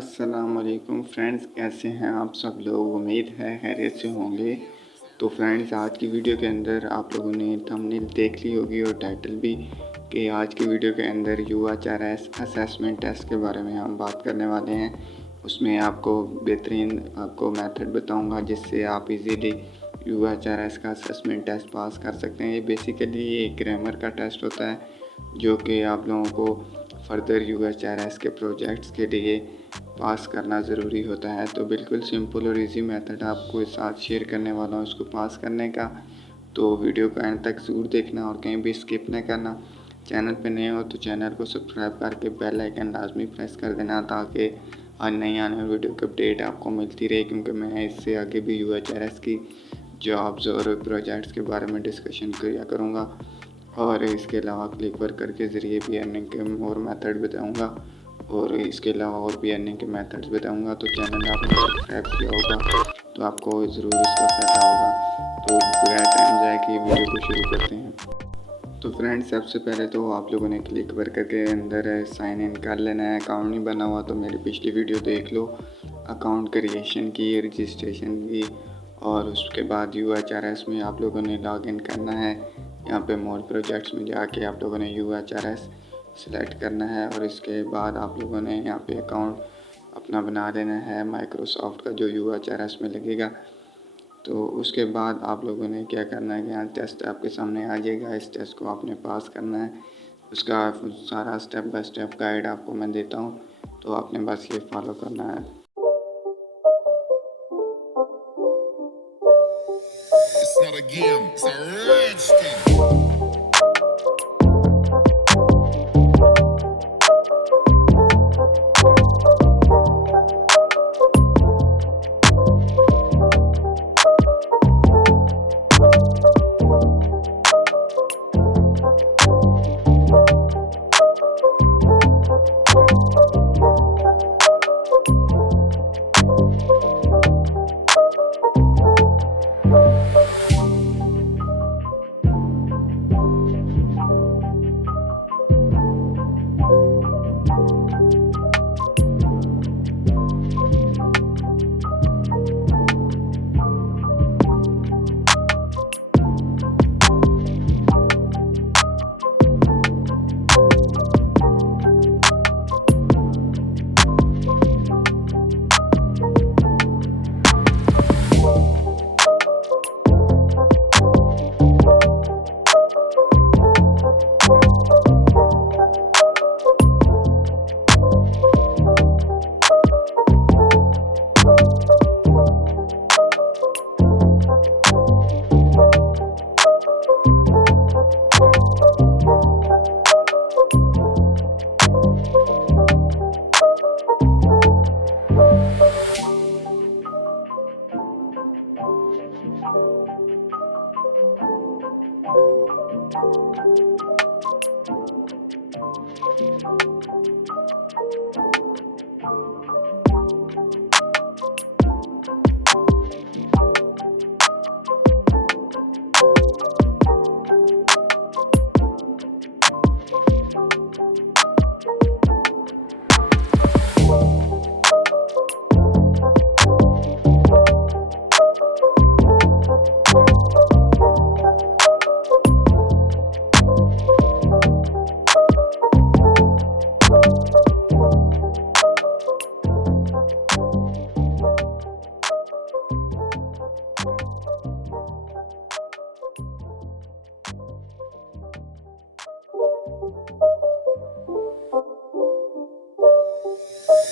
अस्सलाम वालेकुम फ्रेंड्स, कैसे हैं आप सब लोग। उम्मीद है खैरियत से होंगे। तो फ्रेंड्स, आज की वीडियो के अंदर आप लोगों ने थंबनेल देख ली होगी और टाइटल भी, कि आज की वीडियो के अंदर UHRS असेसमेंट टेस्ट के बारे में हम बात करने वाले हैं। उसमें आपको बेहतरीन मेथड बताऊंगा जिससे आप इजीली UHRS का असेसमेंट टेस्ट पास कर सकते हैं। ये बेसिकली एक ग्रामर का टेस्ट होता है जो कि आप लोगों को फर्दर UHRS के प्रोजेक्ट्स के लिए पास करना ज़रूरी होता है। तो बिल्कुल सिंपल और इजी मेथड आपको साथ शेयर करने वाला हूँ इसको पास करने का। तो वीडियो को एंड तक ज़रूर देखना और कहीं भी स्किप न करना। चैनल पे नए हो तो चैनल को सब्सक्राइब करके बेल आइकन लाजमी प्रेस कर देना ताकि आज नई आने वाली वीडियो की अपडेट आपको मिलती रहे, क्योंकि मैं इससे आगे भी UHRS की जॉब्स और प्रोजेक्ट्स के बारे में डिस्कशन किया करूँगा और इसके अलावा क्लिक वर्कर के ज़रिए भी अर्निंग के और मेथड बताऊँगा और इसके अलावा और भी अर्निंग के मेथड्स बताऊँगा। तो चैनल आपने सब्सक्राइब किया होगा तो आपको ज़रूर इसका फ़ायदा होगा। तो बगैर टाइम जाए कि वीडियो को शुरू करते हैं। तो फ्रेंड्स, सबसे पहले तो आप लोगों ने क्लिक वर्कर के अंदर साइन इन कर लेना है। अकाउंट नहीं बना हुआ तो मेरी पिछली वीडियो देख लो, अकाउंट क्रिएशन की, रजिस्ट्रेशन की, और उसके बाद UHRS में आप लोगों ने लॉगिन करना है। यहाँ पे मोर प्रोजेक्ट्स में जाके आप लोगों ने UHRS सेलेक्ट करना है और इसके बाद आप लोगों ने यहाँ पे अकाउंट अपना बना देना है माइक्रोसॉफ्ट का जो UHRS में लगेगा। तो उसके बाद आप लोगों ने क्या करना है कि यहाँ टेस्ट आपके सामने आ जाएगा। इस टेस्ट को आपने पास करना है। उसका सारा स्टेप बाय स्टेप गाइड आपको मैं देता हूँ, तो आपने बस ये फॉलो करना है। It's not a game, it's a rich thing.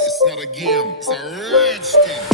It's not a game, it's a rich thing.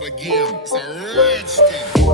not a game, it's a rich thing.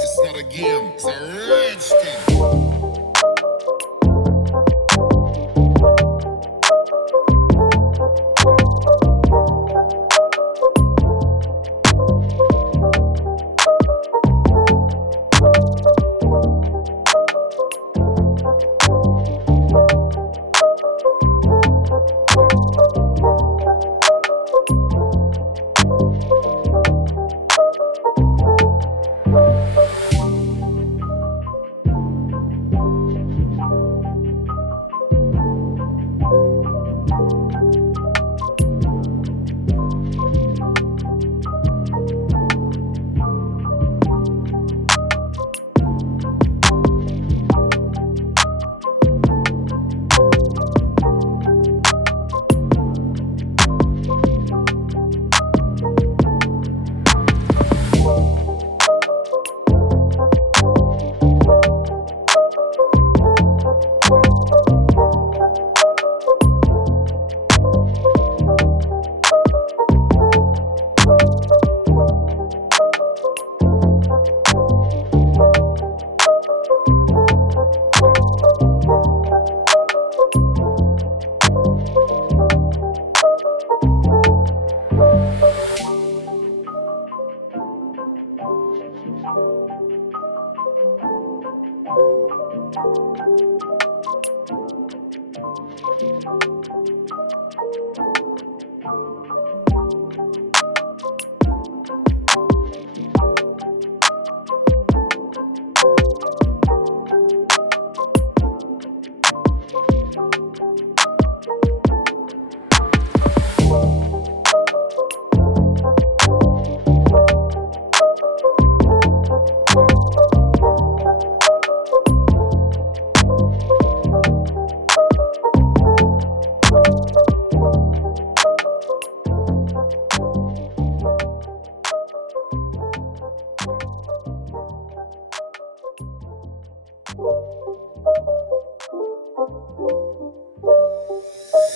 It's not a game, it's a rich thing.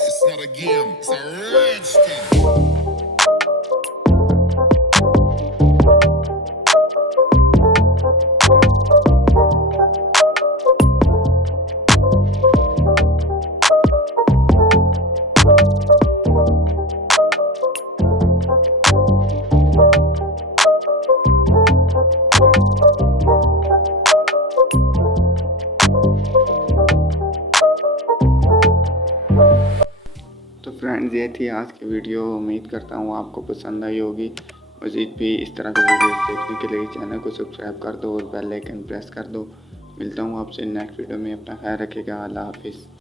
It's not a game, it's a rich thing. Friends ये थी आज की video. उम्मीद करता हूँ आपको पसंद आई होगी। मज़ीद भी इस तरह के वीडियोस देखने के लिए चैनल को सब्सक्राइब कर दो और बेल आइकन प्रेस कर दो। मिलता हूँ आपसे नेक्स्ट वीडियो में। अपना ख्याल रखिएगा। अल्लाह हाफिज़।